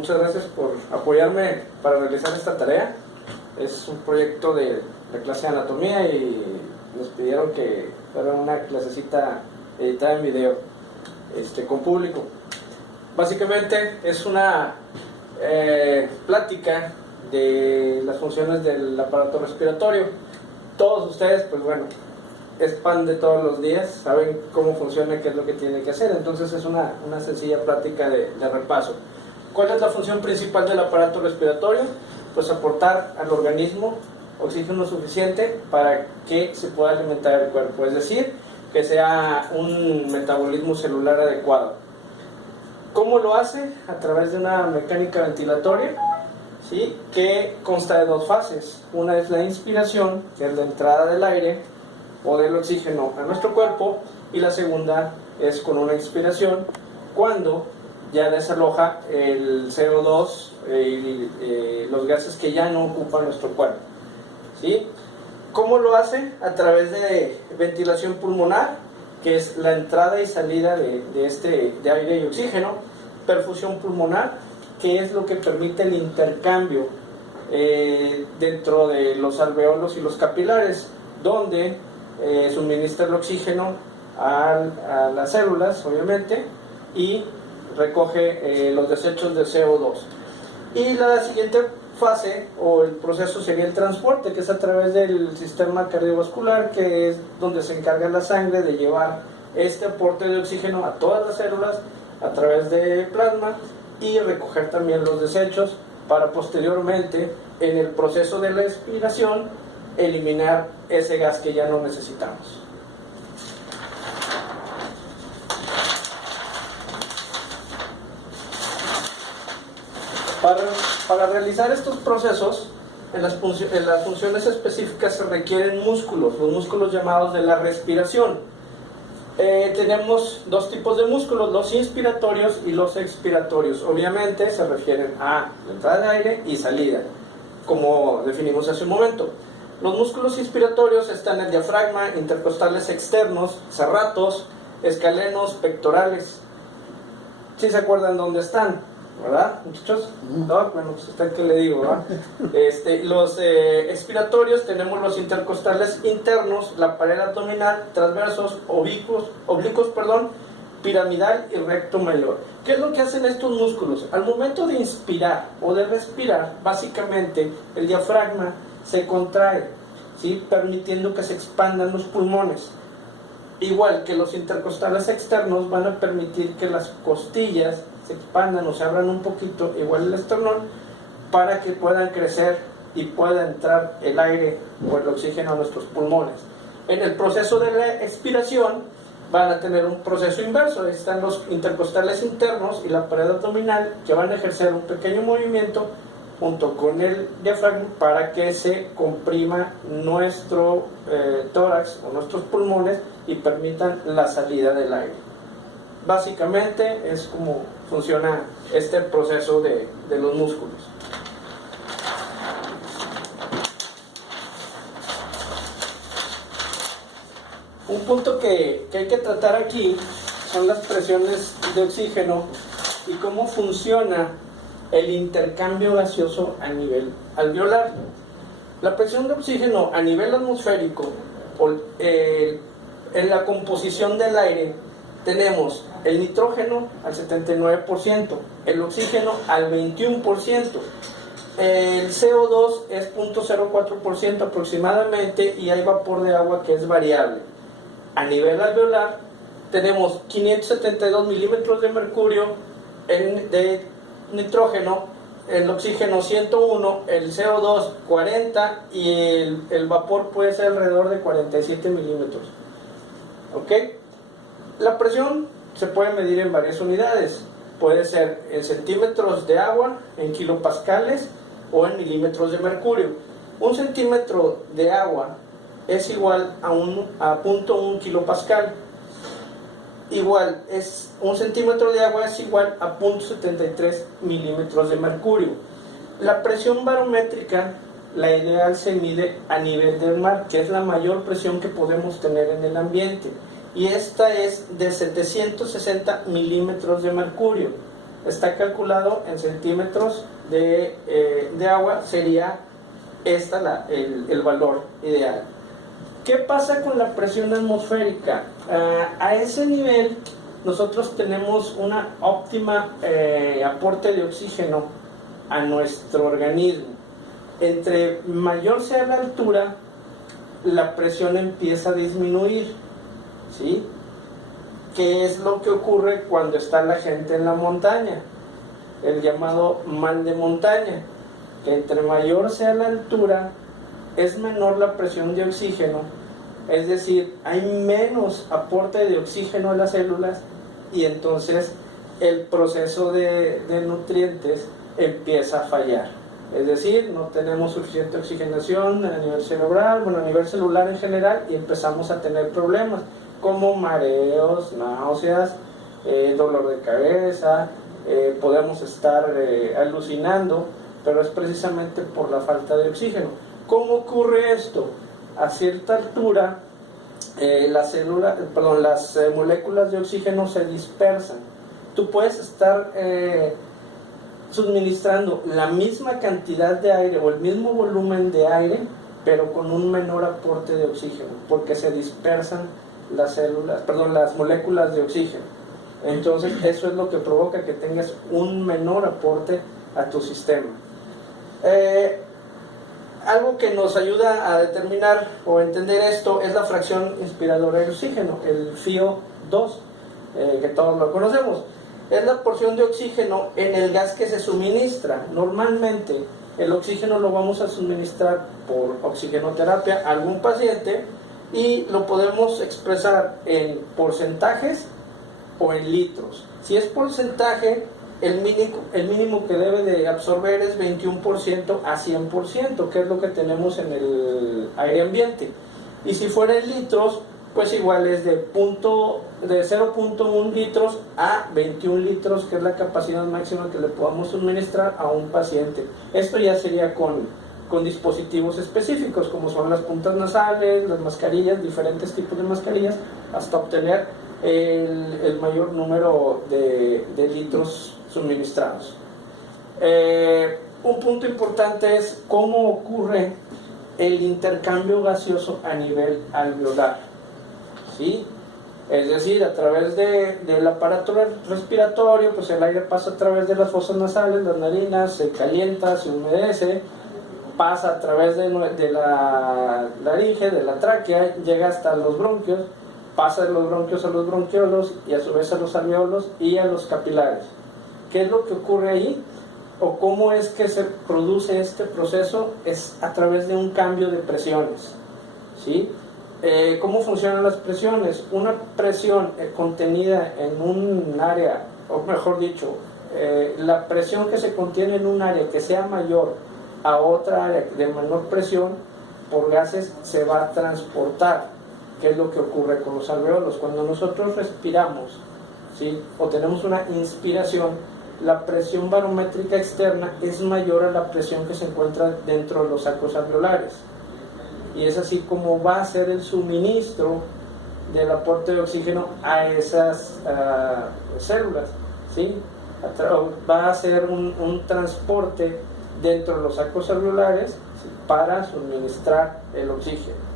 muchas gracias por apoyarme para realizar esta tarea. Es un proyecto de la clase de anatomía y nos pidieron que fuera una clasecita editada en video con público. Básicamente es una plática de las funciones del aparato respiratorio. Todos ustedes, pues bueno, es pan de todos los días, saben cómo funciona y qué es lo que tienen que hacer, entonces es una sencilla plática de repaso. ¿Cuál es la función principal del aparato respiratorio? Pues aportar al organismo oxígeno suficiente para que se pueda alimentar el cuerpo, es decir, que sea un metabolismo celular adecuado. ¿Cómo lo hace? A través de una mecánica ventilatoria, ¿sí? Que consta de dos fases. Una es la inspiración, que es la entrada del aire o del oxígeno a nuestro cuerpo, y la segunda es con una expiración, cuando ya desaloja el CO2 y los gases que ya no ocupan nuestro cuerpo, ¿sí? ¿Cómo lo hace? A través de ventilación pulmonar, que es la entrada y salida de aire y oxígeno. Perfusión pulmonar, que es lo que permite el intercambio dentro de los alveolos y los capilares, donde suministra el oxígeno a las células, obviamente, y recoge los desechos de CO2. Y la siguiente fase o el proceso sería el transporte, que es a través del sistema cardiovascular, que es donde se encarga la sangre de llevar este aporte de oxígeno a todas las células a través de plasma y recoger también los desechos para posteriormente, en el proceso de la expiración, eliminar ese gas que ya no necesitamos. Para realizar estos procesos, en las funciones específicas se requieren músculos, los músculos llamados de la respiración. Tenemos dos tipos de músculos, los inspiratorios y los expiratorios. Obviamente se refieren a la entrada de aire y salida, como definimos hace un momento. Los músculos inspiratorios están en el diafragma, intercostales externos, serratos, escalenos, pectorales. ¿Sí se acuerdan dónde están? ¿Verdad, muchachos? No, bueno, pues usted qué le digo, ¿verdad? Los expiratorios tenemos los intercostales internos, la pared abdominal, transversos, oblicuos, piramidal y recto mayor. ¿Qué es lo que hacen estos músculos? Al momento de inspirar o de respirar, básicamente el diafragma se contrae, ¿sí? Permitiendo que se expandan los pulmones. Igual que los intercostales externos van a permitir que las costillas se expandan o se abran un poquito, igual el esternón, para que puedan crecer y pueda entrar el aire o el oxígeno a nuestros pulmones. En el proceso de la expiración van a tener un proceso inverso. Están los intercostales internos y la pared abdominal, que van a ejercer un pequeño movimiento junto con el diafragma para que se comprima nuestro tórax o nuestros pulmones y permitan la salida del aire. Básicamente es como funciona este proceso de los músculos. Un punto que hay que tratar aquí son las presiones de oxígeno y cómo funciona el intercambio gaseoso a nivel alveolar. La presión de oxígeno a nivel atmosférico, en la composición del aire, tenemos el nitrógeno al 79%, el oxígeno al 21%, el CO2 es 0.04% aproximadamente y hay vapor de agua que es variable. A nivel alveolar tenemos 572 milímetros de mercurio de nitrógeno, el oxígeno 101, el CO2 40 y el vapor puede ser alrededor de 47 milímetros. ¿Ok? La presión se puede medir en varias unidades. Puede ser en centímetros de agua, en kilopascales o en milímetros de mercurio. Un centímetro de agua es igual a 0.1 kilopascal. Igual, un centímetro de agua es igual a 0.73 milímetros de mercurio. La presión barométrica, la ideal se mide a nivel del mar, que es la mayor presión que podemos tener en el ambiente. Y esta es de 760 milímetros de mercurio. está calculado en centímetros de agua, sería el valor ideal. ¿Qué pasa con la presión atmosférica? A ese nivel nosotros tenemos una óptima aporte de oxígeno a nuestro organismo. Entre mayor sea la altura, la presión empieza a disminuir, ¿sí? ¿Qué es lo que ocurre cuando está la gente en la montaña? El llamado mal de montaña, que entre mayor sea la altura, es menor la presión de oxígeno, es decir, hay menos aporte de oxígeno a las células y entonces el proceso de nutrientes empieza a fallar. Es decir, no tenemos suficiente oxigenación a nivel cerebral, bueno, a nivel celular en general, y empezamos a tener problemas como mareos, náuseas, dolor de cabeza, podemos estar alucinando, pero es precisamente por la falta de oxígeno. ¿Cómo ocurre esto? A cierta altura, las moléculas de oxígeno se dispersan. Tú puedes estar suministrando la misma cantidad de aire o el mismo volumen de aire, pero con un menor aporte de oxígeno, porque se dispersan las moléculas de oxígeno. Entonces eso es lo que provoca que tengas un menor aporte a tu sistema. Algo que nos ayuda a determinar o entender esto es la fracción inspiradora de oxígeno, el FiO2, que todos lo conocemos. Es la porción de oxígeno en el gas que se suministra. Normalmente el oxígeno lo vamos a suministrar por oxigenoterapia a algún paciente y lo podemos expresar en porcentajes o en litros. Si es porcentaje, el mínimo que debe de absorber es 21% a 100%, que es lo que tenemos en el aire ambiente. Y si fuera en litros, pues igual es de 0.1 litros a 21 litros, que es la capacidad máxima que le podamos suministrar a un paciente. Esto ya sería con dispositivos específicos, como son las puntas nasales, las mascarillas, diferentes tipos de mascarillas, hasta obtener el mayor número de litros suministrados. Un punto importante es cómo ocurre el intercambio gaseoso a nivel alveolar, ¿sí? Es decir, a través del aparato respiratorio, pues el aire pasa a través de las fosas nasales, las narinas, se calienta, se humedece, pasa a través de la laringe, de la tráquea, llega hasta los bronquios, pasa de los bronquios a los bronquiolos y a su vez a los alveolos y a los capilares. ¿Qué es lo que ocurre ahí? ¿O cómo es que se produce este proceso? Es a través de un cambio de presiones, ¿sí? ¿Cómo funcionan las presiones? Una presión contenida en un área, o mejor dicho, la presión que se contiene en un área que sea mayor a otra área de menor presión, por gases se va a transportar. ¿Qué es lo que ocurre con los alveolos? Cuando nosotros respiramos, ¿sí?, o tenemos una inspiración, la presión barométrica externa es mayor a la presión que se encuentra dentro de los sacos alveolares. Y es así como va a ser el suministro del aporte de oxígeno a esas células, ¿sí? Va a ser un transporte dentro de los sacos alveolares, ¿sí?, para suministrar el oxígeno.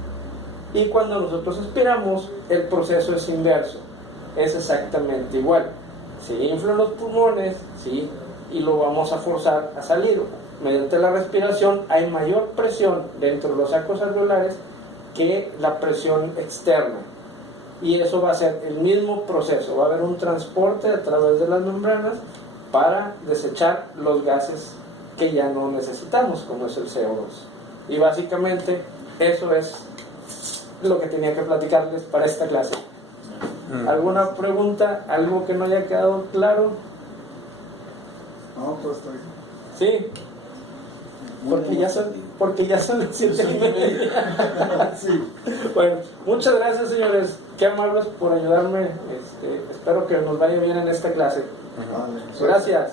Y cuando nosotros expiramos, el proceso es inverso, es exactamente igual. Se inflan los pulmones, ¿sí?, y lo vamos a forzar a salir. Mediante la respiración hay mayor presión dentro de los sacos alveolares que la presión externa. Y eso va a ser el mismo proceso. Va a haber un transporte a través de las membranas para desechar los gases que ya no necesitamos, como es el CO2. Y básicamente eso es lo que tenía que platicarles para esta clase. ¿Alguna pregunta? ¿Algo que no haya quedado claro? No, pues estoy... Sí. Porque ya son las 7:30. Sí. Bueno, muchas gracias, señores. Qué amables por ayudarme. Espero que nos vaya bien en esta clase. Vale. Gracias.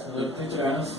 Gracias.